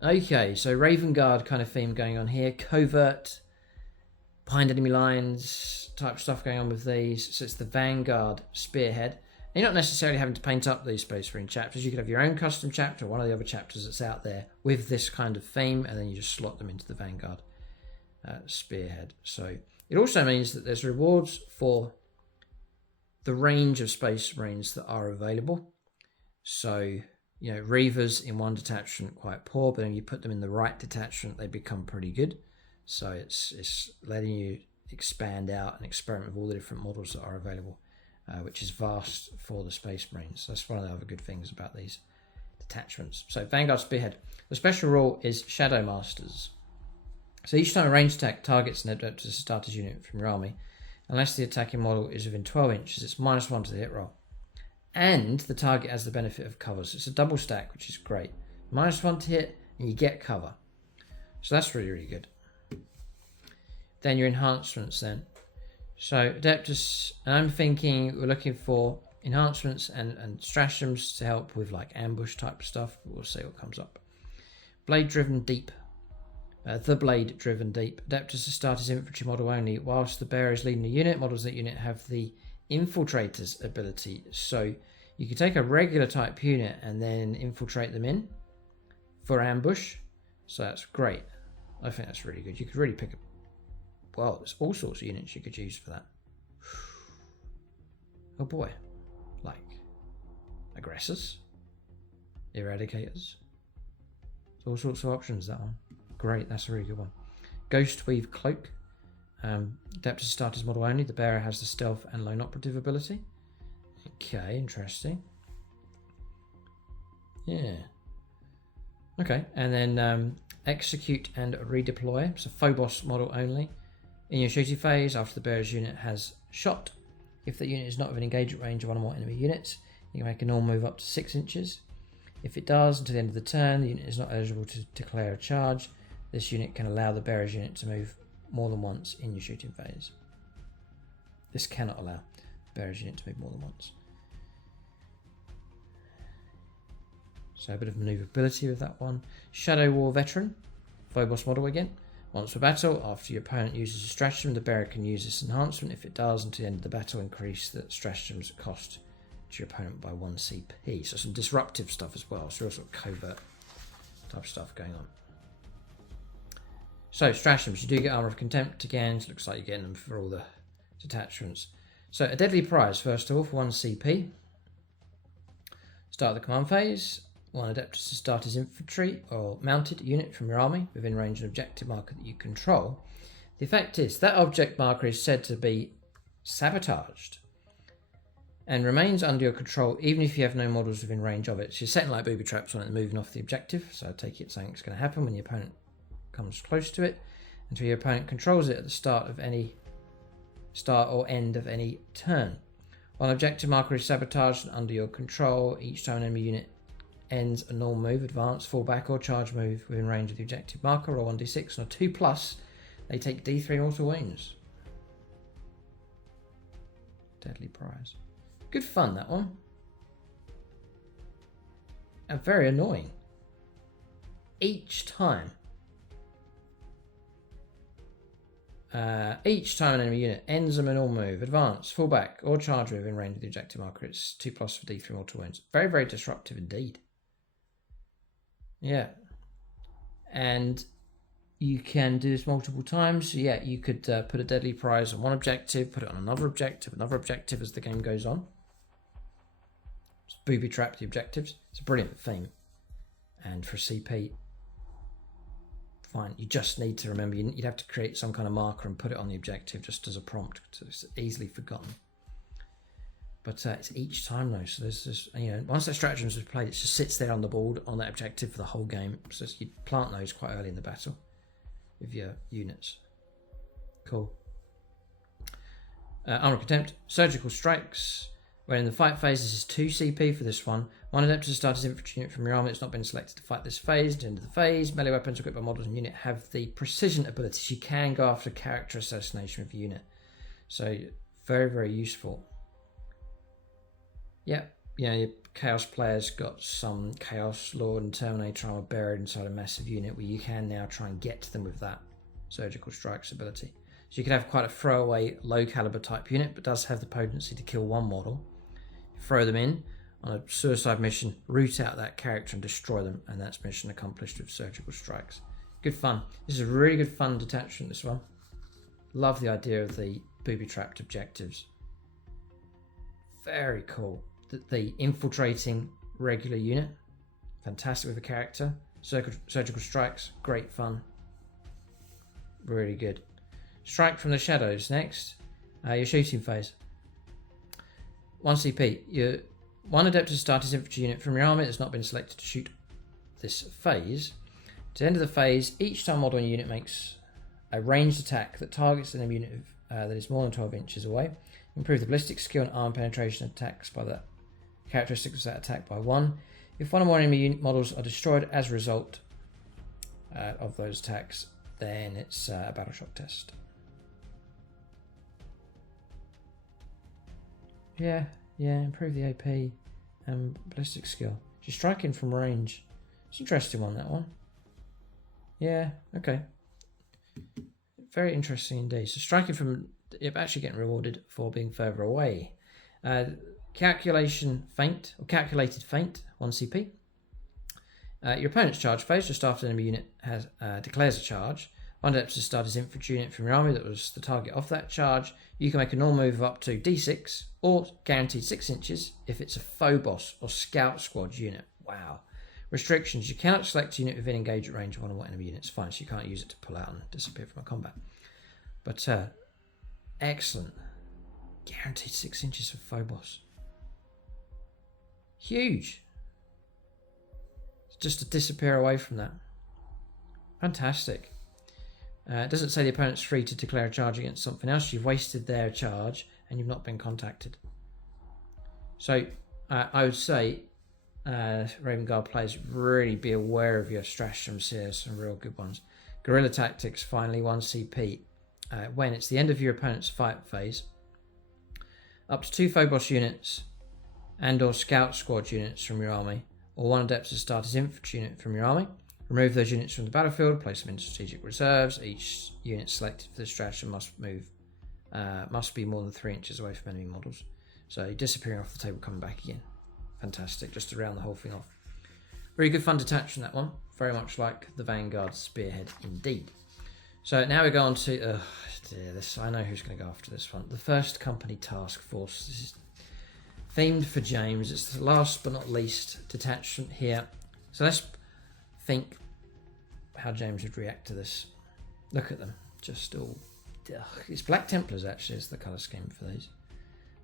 Okay, so Raven Guard kind of theme going on here. Covert, behind enemy lines type stuff going on with these. So it's the Vanguard Spearhead. And you're not necessarily having to paint up these Space Marine chapters. You could have your own custom chapter, one of the other chapters that's out there with this kind of theme, and then you just slot them into the Vanguard Spearhead. So it also means that there's rewards for the range of Space Marines that are available. So, you know, Reavers in one detachment quite poor, but when you put them in the right detachment, they become pretty good. So it's letting you expand out and experiment with all the different models that are available, which is vast for the Space Marines. That's one of the other good things about these detachments. So Vanguard Spearhead. The special rule is Shadow Masters. So each time a ranged attack targets an Adeptus starters unit from your army, unless the attacking model is within 12 inches, it's -1 to the hit roll. And the target has the benefit of cover. So it's a double stack, which is great. -1 to hit, and you get cover. So that's really, really good. Then your enhancements then. So Adeptus, and I'm thinking we're looking for enhancements and stratagems to help with like ambush type stuff. We'll see what comes up. Blade Driven Deep. The Blade Driven Deep. Adeptus starters infantry model only. Whilst the bearer is leading the unit, models that unit have the Infiltrator's ability. So you can take a regular type unit and then infiltrate them in for ambush. So that's great. I think that's really good. You could really pick up. Well, there's all sorts of units you could use for that. Oh boy. Like aggressors, eradicators. There's all sorts of options, that one. Great, that's a really good one. Ghostweave Cloak. Adeptus starters model only. The bearer has the stealth and lone operative ability. Okay, interesting. Yeah. Okay, and then execute and redeploy. So Phobos model only. In your shooting phase, after the bearer's unit has shot, if the unit is not within engagement range of one or more enemy units, you can make a normal move up to 6 inches. If it does, until the end of the turn, the unit is not eligible to declare a charge. This unit can allow the bearer's unit to move more than once in your shooting phase. This cannot allow the bearer's unit to move more than once. So a bit of manoeuvrability with that one. Shadow War Veteran, Phobos model again. Once per battle, after your opponent uses a stratagem, the bearer can use this enhancement. If it does, until the end of the battle, increase the stratagem's cost to your opponent by 1 CP. So some disruptive stuff as well. So real sort of covert type stuff going on. So stratagems, you do get Armour of Contempt again. It looks like you're getting them for all the detachments. So a deadly prize, first of all, for 1 CP. Start the command phase. 1 Adeptus to start his infantry or mounted unit from your army within range of an objective marker that you control. The effect is that object marker is said to be sabotaged and remains under your control even if you have no models within range of it. So you're setting like booby traps on it and moving off the objective. So I take it something's going to happen when your opponent comes close to it until your opponent controls it at the start or end of any turn. While an objective marker is sabotaged and under your control, each time an enemy unit ends a normal move, advance, fall back or charge move within range of the objective marker, or 1d6 and a 2+, they take d3 mortal wounds. Deadly prize. Good fun, that one. And very annoying. Each time an enemy unit ends a normal move, advance, fall back, or charge move in range of the objective marker, it's 2+ for d3 mortal wounds. Very, very disruptive indeed. Yeah. And you can do this multiple times. So yeah, you could put a deadly prize on one objective, put it on another objective as the game goes on. Just booby trap the objectives. It's a brilliant theme. And for CP, fine. You just need to remember you'd have to create some kind of marker and put it on the objective just as a prompt. So it's easily forgotten. But it's each time though. So there's this, once that stratagems is played, it just sits there on the board on that objective for the whole game. So you plant those quite early in the battle with your units. Cool. Armour of Contempt, surgical strikes. When in the fight phase, this is 2 CP for this one. 1 Adeptus to start his infantry unit from your army that's not been selected to fight this phase. At the end of the phase, melee weapons equipped by models and unit have the precision abilities. You can go after character assassination with your unit. So very, very useful. Yep, your Chaos players got some Chaos Lord and Terminator armor buried inside a massive unit where you can now try and get to them with that surgical strikes ability. So you could have quite a throwaway low caliber type unit, but does have the potency to kill one model. Throw them in on a suicide mission, root out that character and destroy them, and that's mission accomplished with surgical strikes. Good fun. This is a really good fun detachment, this one. Love the idea of the booby-trapped objectives. Very cool. The infiltrating regular unit, fantastic with the character. Surgical strikes, great fun. Really good. Strike from the shadows next. Your shooting phase. 1 CP. Your 1 Adeptus to start his infantry unit from your army that's not been selected to shoot this phase. To the end of the phase, each time model in your unit makes a ranged attack that targets an enemy unit that is more than 12 inches away. Improve the ballistic skill and arm penetration attacks by the characteristics of that attack by 1. If one or more enemy unit models are destroyed as a result of those attacks, then it's a battle shock test. Yeah, improve the AP and ballistic skill. She's striking from range. It's an interesting one, that one. Yeah, okay. Very interesting indeed. So striking from, you're actually getting rewarded for being further away. Calculated feint, 1 CP. Your opponent's charge phase, just after the enemy unit has declares a charge. 1 Adeptus to start his infantry unit from your army that was the target of that charge. You can make a normal move of up to D6 or guaranteed 6 inches if it's a Phobos or Scout Squad unit. Wow. Restrictions. You cannot select a unit within engagement range of one or more enemy units. Fine, so you can't use it to pull out and disappear from a combat. But excellent. Guaranteed 6 inches for Phobos. Huge. just to disappear away from that. Fantastic. It doesn't say the opponent's free to declare a charge against something else. You've wasted their charge and you've not been contacted. So I would say Raven Guard players, really be aware of your stratagems here. Some real good ones. Guerrilla Tactics, finally 1 CP. When it's the end of your opponent's fight phase, up to 2 Phobos units and or Scout Squad units from your army, or 1 Adeptus Astartes infantry unit from your army. Remove those units from the battlefield, place them in strategic reserves. Each unit selected for this stratagem must be more than 3 inches away from enemy models. So disappearing off the table, coming back again. Fantastic, just to round the whole thing off. Very good fun detachment, that one. Very much like the Vanguard Spearhead indeed. So now we go on to, I know who's going to go after this one. The 1st Company Task Force. This is themed for James. It's the last but not least detachment here. So let's think how James would react to this. Look at them, just all... It's Black Templars actually is the colour scheme for these.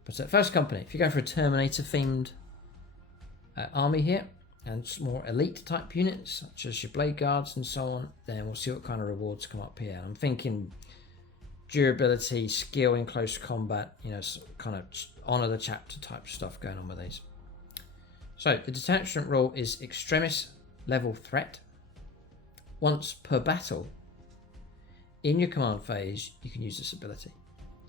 But at 1st Company, if you go for a Terminator themed army here, and more elite type units such as your Blade Guards and so on, then we'll see what kind of rewards come up here. I'm thinking durability, skill in close combat, you know, kind of honour the chapter type stuff going on with these. So the detachment rule is Extremis level threat. Once per battle, in your command phase, you can use this ability.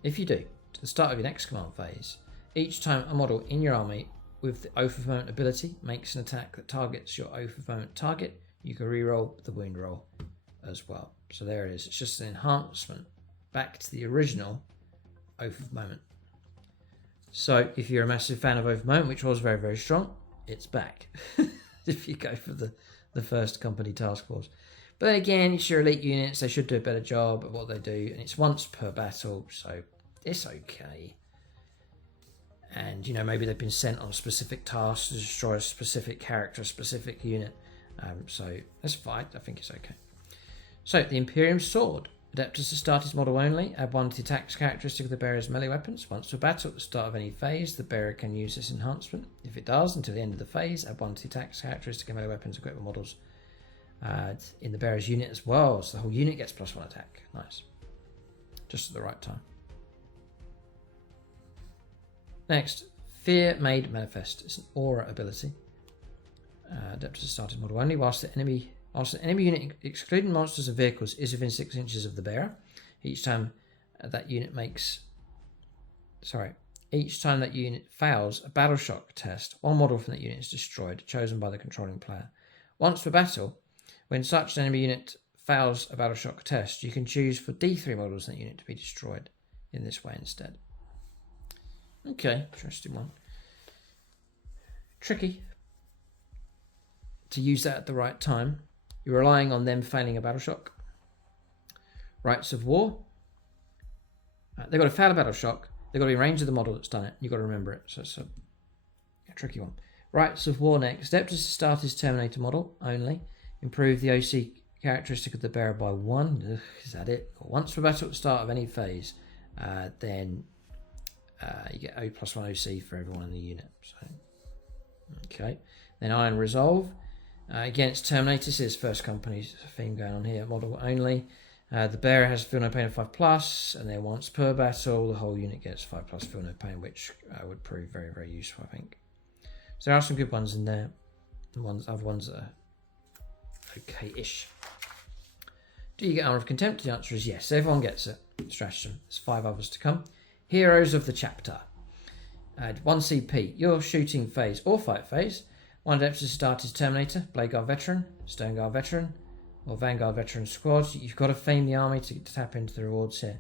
If you do, to the start of your next command phase, each time a model in your army with the Oath of Moment ability makes an attack that targets your Oath of Moment target, you can reroll the wound roll as well. So there it is. It's just an enhancement back to the original Oath of Moment. So if you're a massive fan of Oath of Moment, which was very, very strong, it's back. If you go for the 1st Company Task Force. But then again, it's your elite units. They should do a better job at what they do. And it's once per battle, so it's okay. And, you know, maybe they've been sent on specific tasks to destroy a specific character, a specific unit. So that's fine. I think it's okay. So, the Imperium Sword. Adeptus Astartes model only. Add 1 to the attacks characteristic of the bearer's melee weapons. Once per battle at the start of any phase, the bearer can use this enhancement. If it does, until the end of the phase, add 1 to the attacks characteristic of melee weapons equipped with models in the bearer's unit as well. So the whole unit gets +1 attack. Nice. Just at the right time. Next, Fear Made Manifest. It's an aura ability. Adeptus Astartes model only. Whilst the enemy unit, excluding monsters and vehicles, is within 6 inches of the bearer, each time that unit fails a battle shock test, 1 model from that unit is destroyed, chosen by the controlling player. Once per battle, when such an enemy unit fails a battle shock test, you can choose for D3 models in that unit to be destroyed in this way instead. Okay, interesting one. Tricky to use that at the right time. You're relying on them failing a battle shock. Rites of War. They've got to fail a battle shock. They've got to be in range of the model that's done it. You've got to remember it. So it's a tricky one. Rites of War next. Adeptus Astartes Terminator model only. Improve the OC characteristic of the bearer by 1. Is that it? Once per battle at the start of any phase, then you get O+1 OC for everyone in the unit. So, okay. Then Iron Resolve. Again, it's Terminator. This is 1st Company's theme going on here. Model only. The bearer has Feel No Pain of 5+, and then once per battle, the whole unit gets 5+ Feel No Pain, which would prove very, very useful, I think. So there are some good ones in there. Other ones that are okay-ish. Do you get Armour of Contempt? The answer is yes. Everyone gets it. Stratagem. There's 5 others to come. Heroes of the Chapter. 1 CP. Your shooting phase or fight phase. 1 Adeptus Astartes Terminator, Blade Guard Veteran, Stone Guard Veteran, or Vanguard Veteran Squad. You've got to theme the army to tap into the rewards here.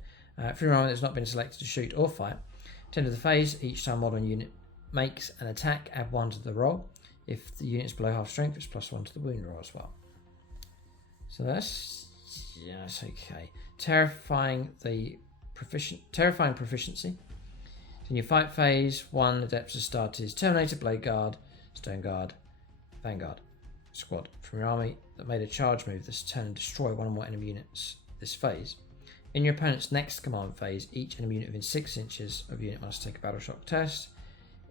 For your army that's not been selected to shoot or fight, at the end of the phase, each time modern unit makes an attack, add 1 to the roll. If the unit is below half strength, it's +1 to the wound roll as well. So that's okay. Terrifying proficiency. So in your fight phase, 1 Adeptus Astartes Terminator, Blade Guard, Stone Guard, Vanguard Squad from your army that made a charge move this turn and destroy 1 or more enemy units this phase. In your opponent's next command phase, each enemy unit within 6 inches of unit must take a battle shock test.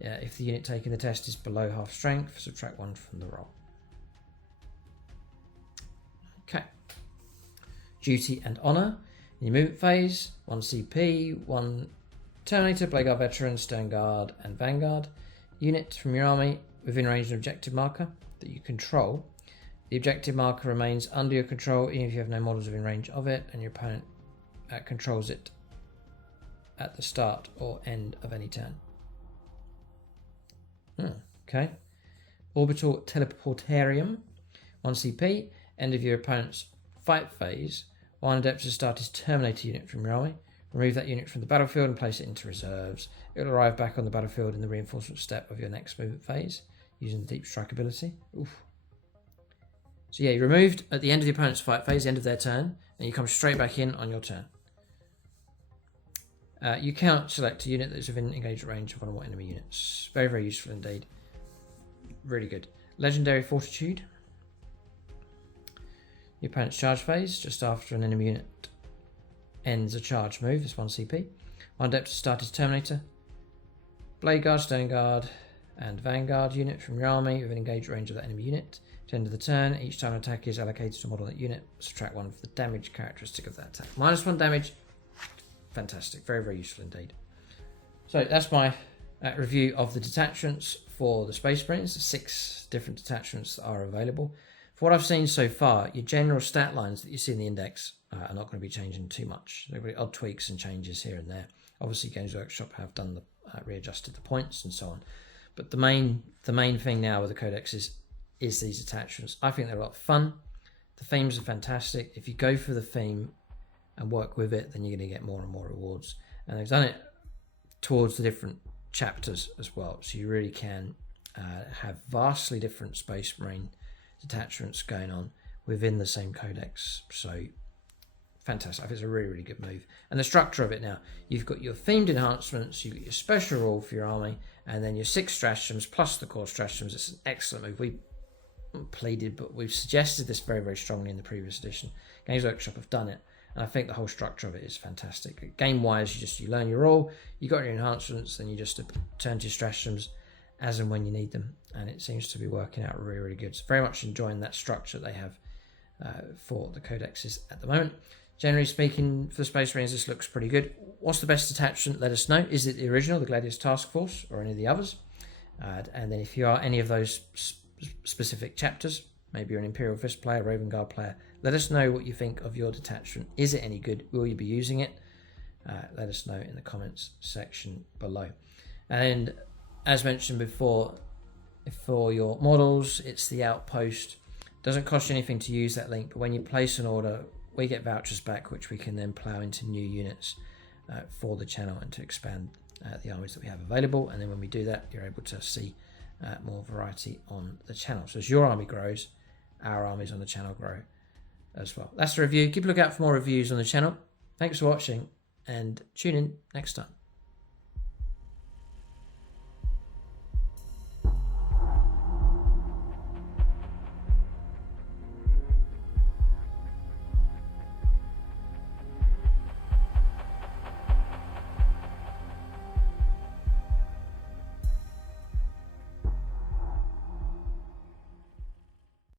If the unit taking the test is below half strength, subtract 1 from the roll. Duty and Honour. In your movement phase, 1 CP, 1 Terminator, Blade Guard Veteran, Stone Guard, and Vanguard unit from your army within range of an objective marker that you control. The objective marker remains under your control even if you have no models within range of it, and your opponent controls it at the start or end of any turn. Okay. Orbital Teleportarium, 1 CP, end of your opponent's fight phase. 1 Adeptus Astartes Terminator unit from your army. Remove that unit from the battlefield and place it into reserves. It will arrive back on the battlefield in the reinforcement step of your next movement phase using the Deep Strike ability. Oof. So yeah, you removed at the end of the opponent's fight phase, the end of their turn, and you come straight back in on your turn. You cannot select a unit that is within engaged range of one or more enemy units. Very, very useful indeed. Really good. Legendary Fortitude. Your opponent's charge phase, just after an enemy unit ends a charge move, is 1 CP. 1 Adeptus Astartes Terminator. Blade Guard, Stone Guard, and Vanguard unit from your army within engaged range of that enemy unit. At the end of the turn, each time an attack is allocated to a model of that unit, subtract 1 of the damage characteristic of that attack. -1 damage. Fantastic. Very, very useful indeed. So that's my review of the detachments for the Space Marines. 6 different detachments that are available. For what I've seen so far, your general stat lines that you see in the index are not going to be changing too much. There will be odd tweaks and changes here and there. Obviously, Games Workshop have done the readjusted the points and so on. But the main thing now with the Codex is these attachments. I think they're a lot of fun. The themes are fantastic. If you go for the theme and work with it, then you're going to get more and more rewards. And they've done it towards the different chapters as well. So you really can have vastly different Space Marine detachments going on within the same Codex. So fantastic. I think it's a really, really good move. And the structure of it now, you've got your themed enhancements, you've got your special rule for your army, and then your 6 stratagems plus the core stratagems. It's an excellent move. We pleaded, but we've suggested this very, very strongly in the previous edition. Games Workshop have done it, and I think the whole structure of it is fantastic. Game-wise, you learn your rule, you got your enhancements, then you just turn to your stratagems as and when you need them, and it seems to be working out really, really good. So very much enjoying that structure they have for the Codexes at the moment. Generally speaking, for the Space Marines, this looks pretty good. What's the best attachment? Let us know. Is it the original, the Gladius Task Force, or any of the others? And then if you are any of those specific chapters, maybe you're an Imperial Fist player, Raven Guard player, let us know what you think of your detachment. Is it any good? Will you be using it? Let us know in the comments section below. And as mentioned before, for your models, it's the Outpost. Doesn't cost you anything to use that link, but when you place an order, we get vouchers back, which we can then plough into new units for the channel and to expand the armies that we have available. And then when we do that, you're able to see more variety on the channel. So as your army grows, our armies on the channel grow as well. That's the review. Keep a lookout for more reviews on the channel. Thanks for watching, and tune in next time.